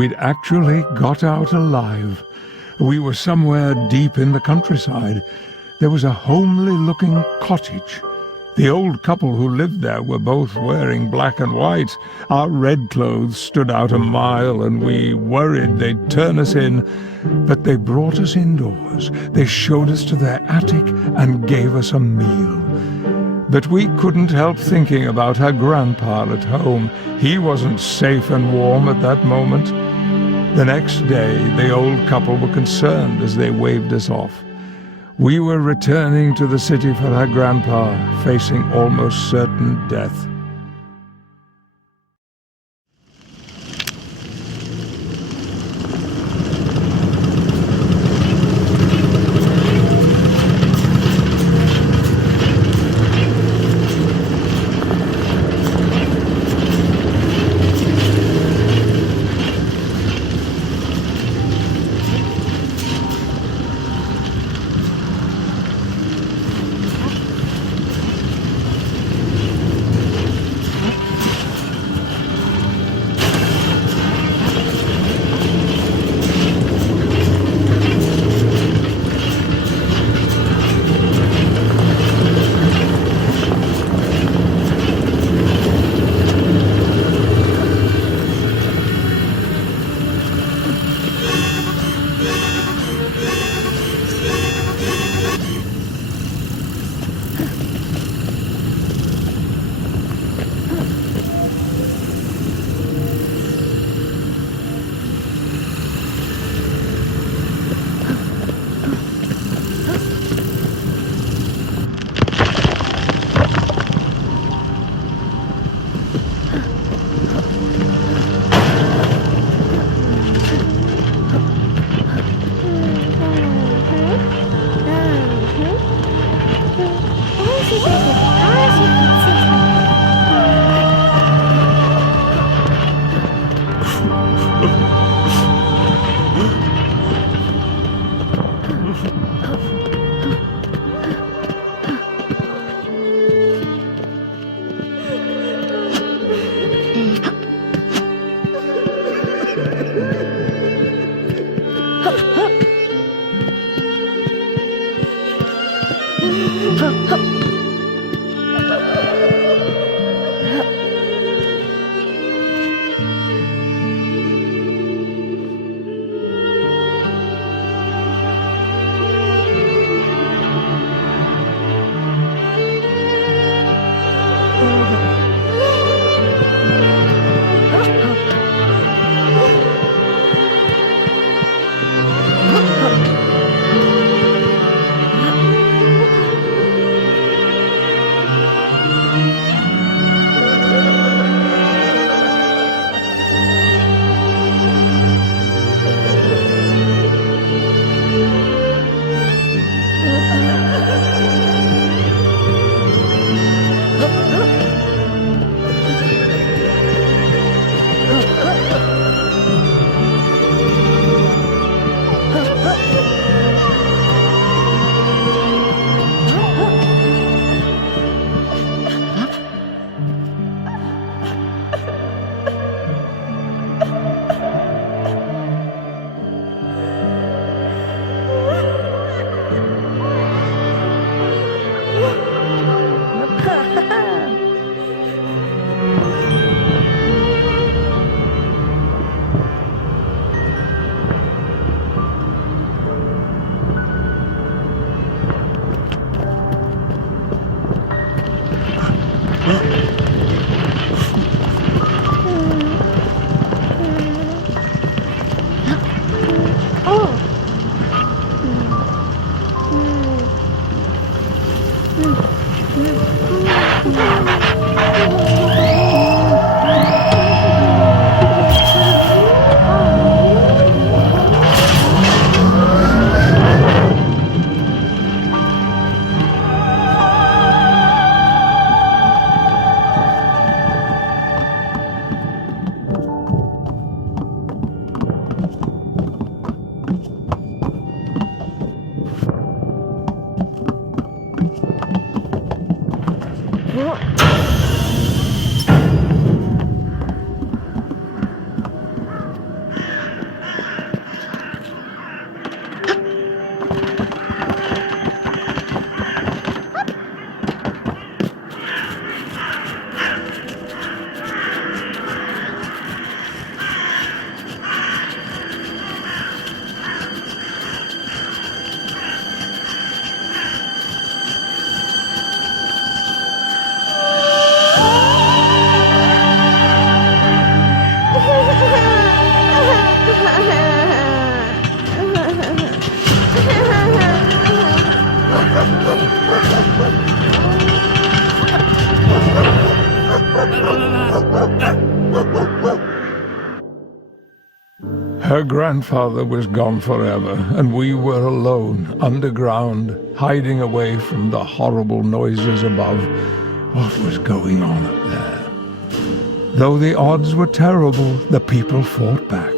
We'd actually got out alive. We were somewhere deep in the countryside. There was a homely-looking cottage. The old couple who lived there were both wearing black and white. Our red clothes stood out a mile, and we worried they'd turn us in. But they brought us indoors. They showed us to their attic and gave us a meal. But we couldn't help thinking about her grandpa at home. He wasn't safe and warm at that moment. The next day, the old couple were concerned as they waved us off. We were returning to the city for her grandpa, facing almost certain death. Her grandfather was gone forever, and we were alone, underground, hiding away from the horrible noises above. What was going on up there? Though the odds were terrible, the people fought back,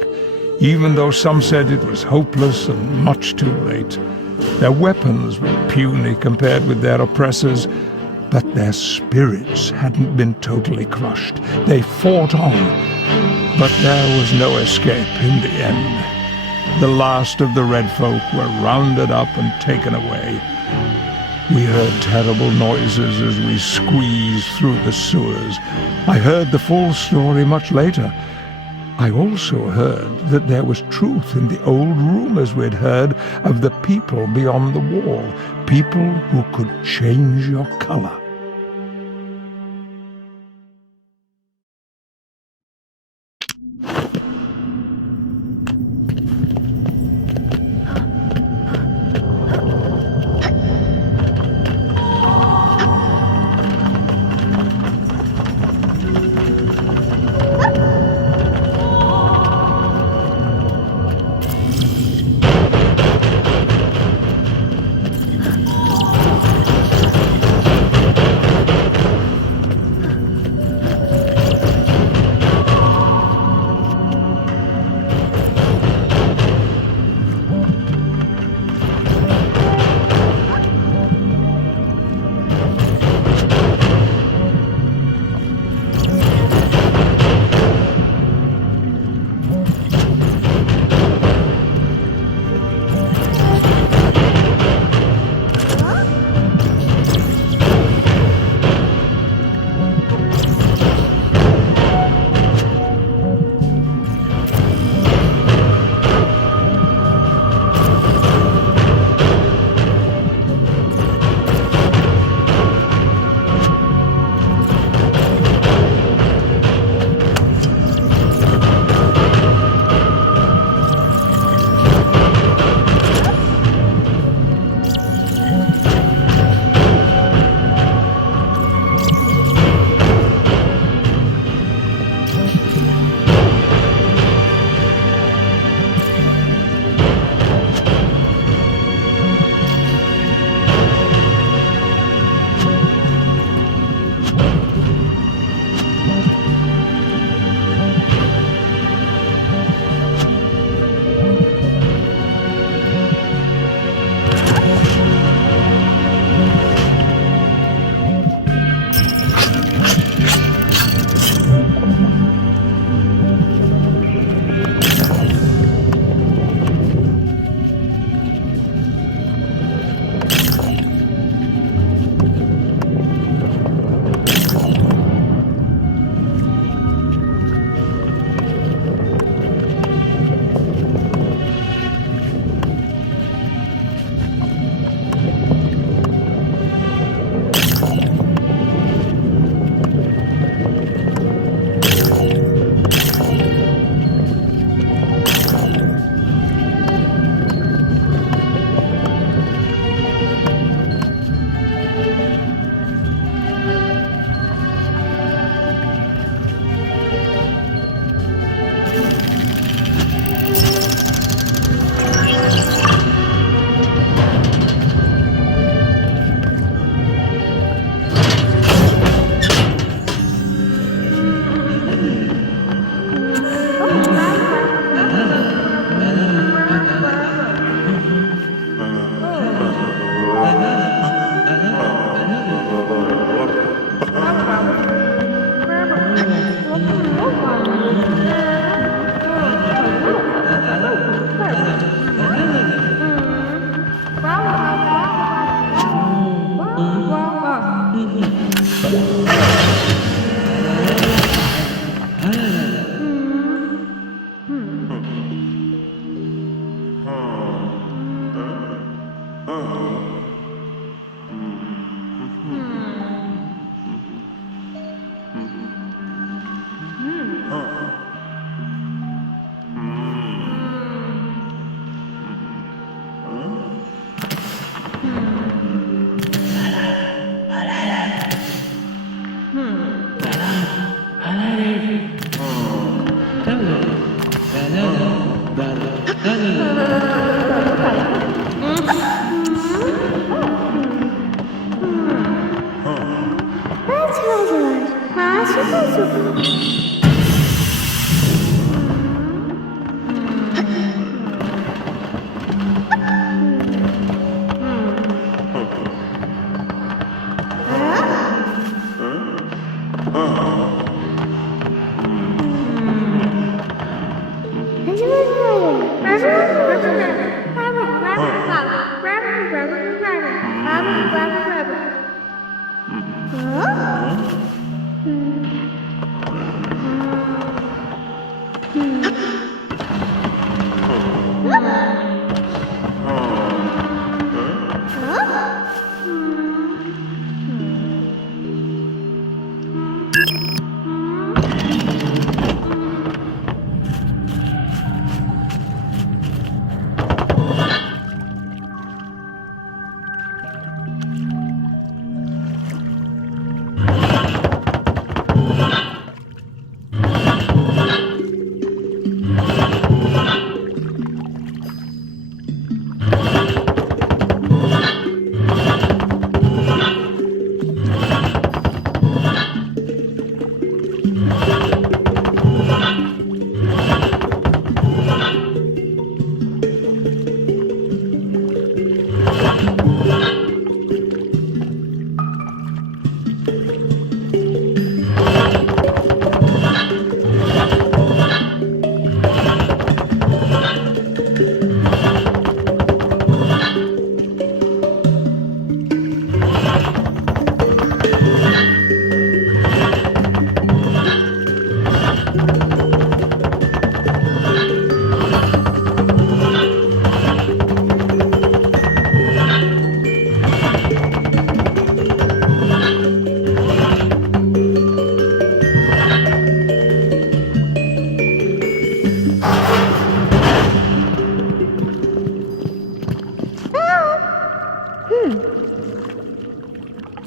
even though some said it was hopeless and much too late. Their weapons were puny compared with their oppressors, but their spirits hadn't been totally crushed. They fought on. But there was no escape in the end. The last of the red folk were rounded up and taken away. We heard terrible noises as we squeezed through the sewers. I heard the full story much later. I also heard that there was truth in the old rumors we'd heard of the people beyond the wall, people who could change your color.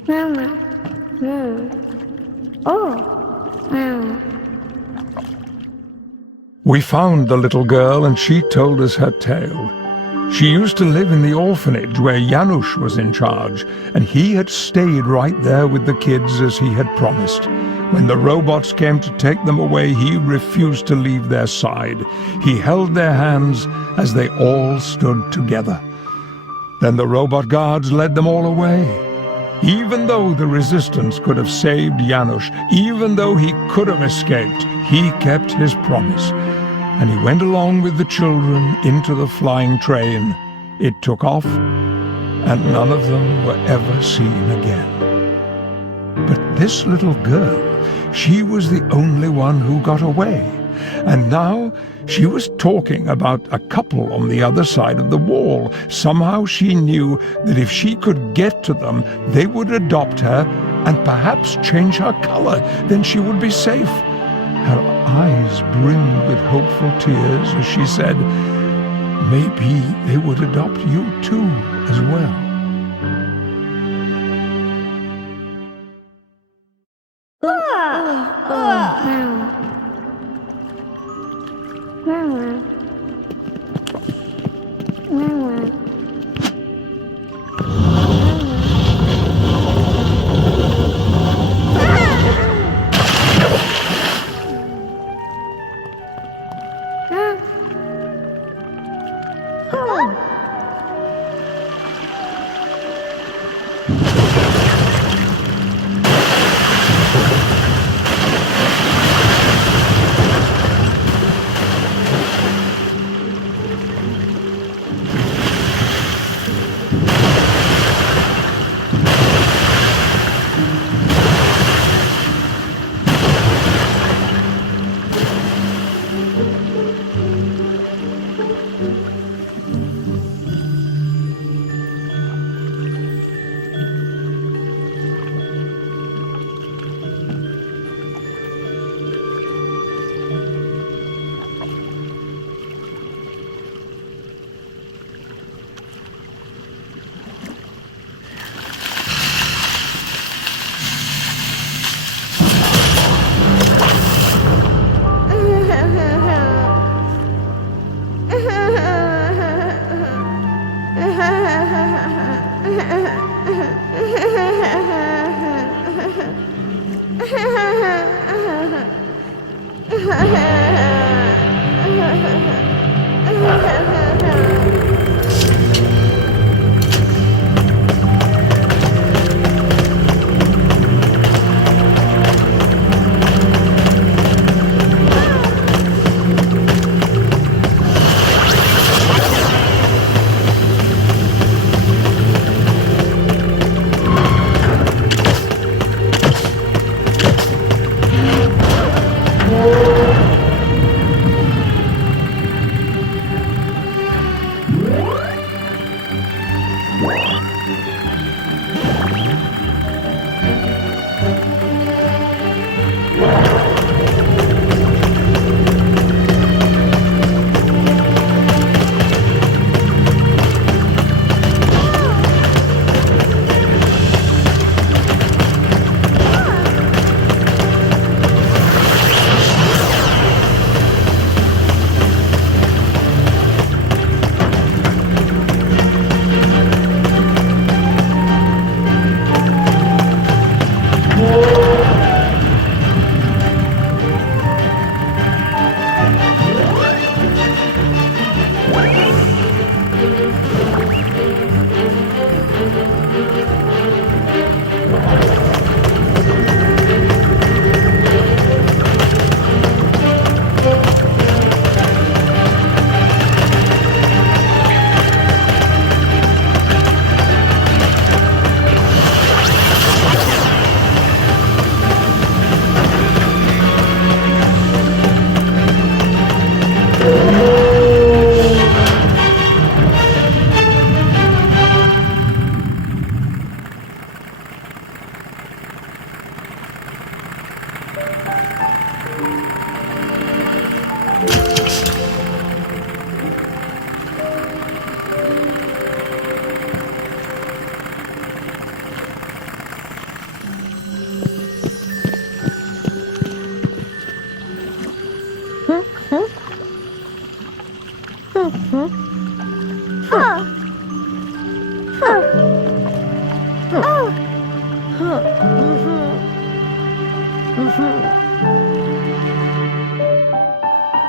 Mama. Oh. Mama. We found the little girl and she told us her tale. She used to live in the orphanage where Janusz was in charge, and he had stayed right there with the kids as he had promised. When the robots came to take them away, he refused to leave their side. He held their hands as they all stood together. Then the robot guards led them all away. Even though the resistance could have saved Janusz, even though he could have escaped, he kept his promise. And he went along with the children into the flying train. It took off, and none of them were ever seen again. But this little girl, she was the only one who got away. And now she was talking about a couple on the other side of the wall. Somehow she knew that if she could get to them, they would adopt her and perhaps change her color. Then she would be safe. Her eyes brimmed with hopeful tears as she said, "Maybe they would adopt you too as well." Mama. Mama.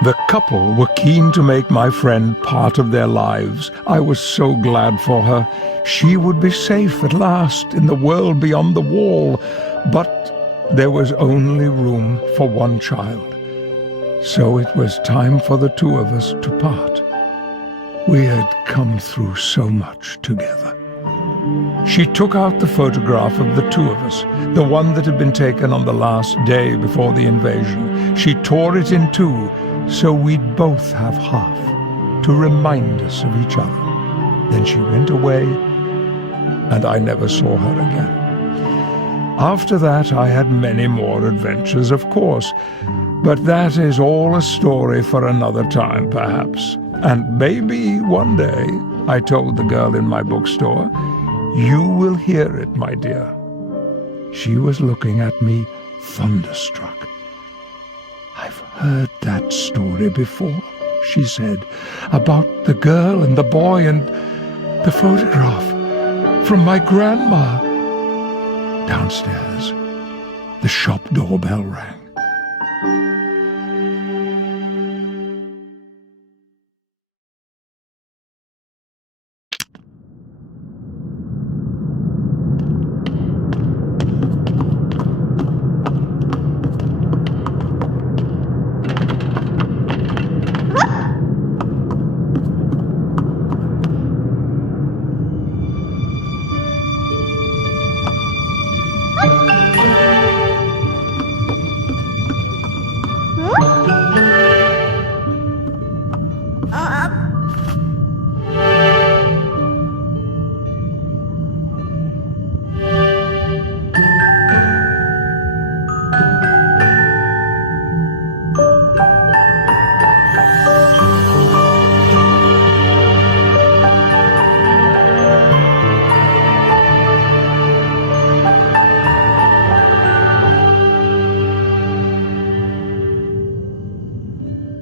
The couple were keen to make my friend part of their lives. I was so glad for her. She would be safe at last in the world beyond the wall. But there was only room for one child. So it was time for the two of us to part. We had come through so much together. She took out the photograph of the two of us, the one that had been taken on the last day before the invasion. She tore it in two, so we'd both have half, to remind us of each other. Then she went away, and I never saw her again. After that, I had many more adventures, of course, but that is all a story for another time, perhaps. And maybe one day, I told the girl in my bookstore, you will hear it, my dear. She was looking at me, thunderstruck. I've heard that story before, she said, about the girl and the boy and the photograph from my grandma. Downstairs, the shop doorbell rang.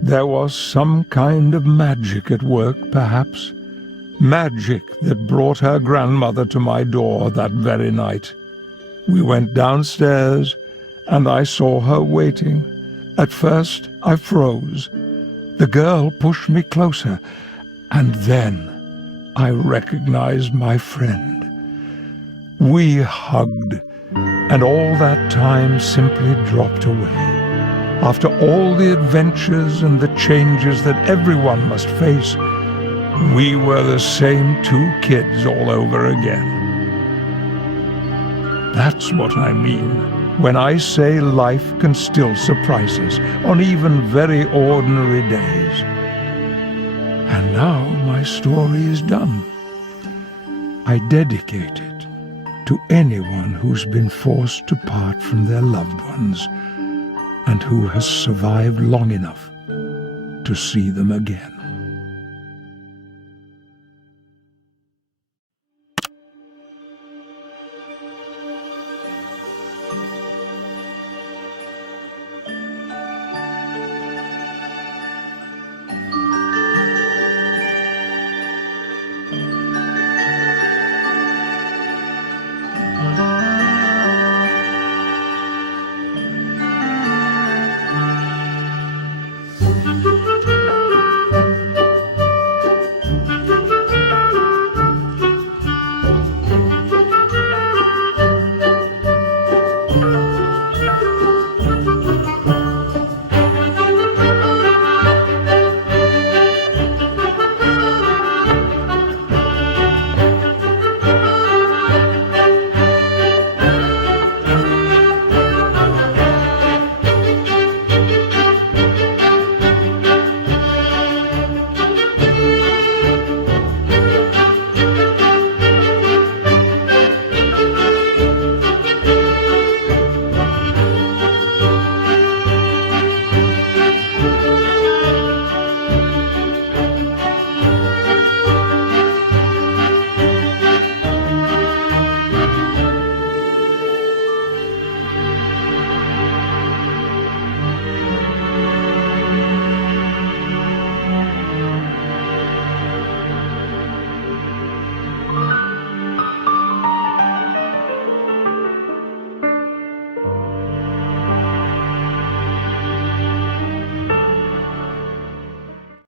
There was some kind of magic at work, perhaps. Magic that brought her grandmother to my door that very night. We went downstairs, and I saw her waiting. At first, I froze. The girl pushed me closer, and then I recognized my friend. We hugged, and all that time simply dropped away. After all the adventures and the changes that everyone must face, we were the same two kids all over again. That's what I mean when I say life can still surprise us on even very ordinary days. And now my story is done. I dedicate it to anyone who's been forced to part from their loved ones and who has survived long enough to see them again.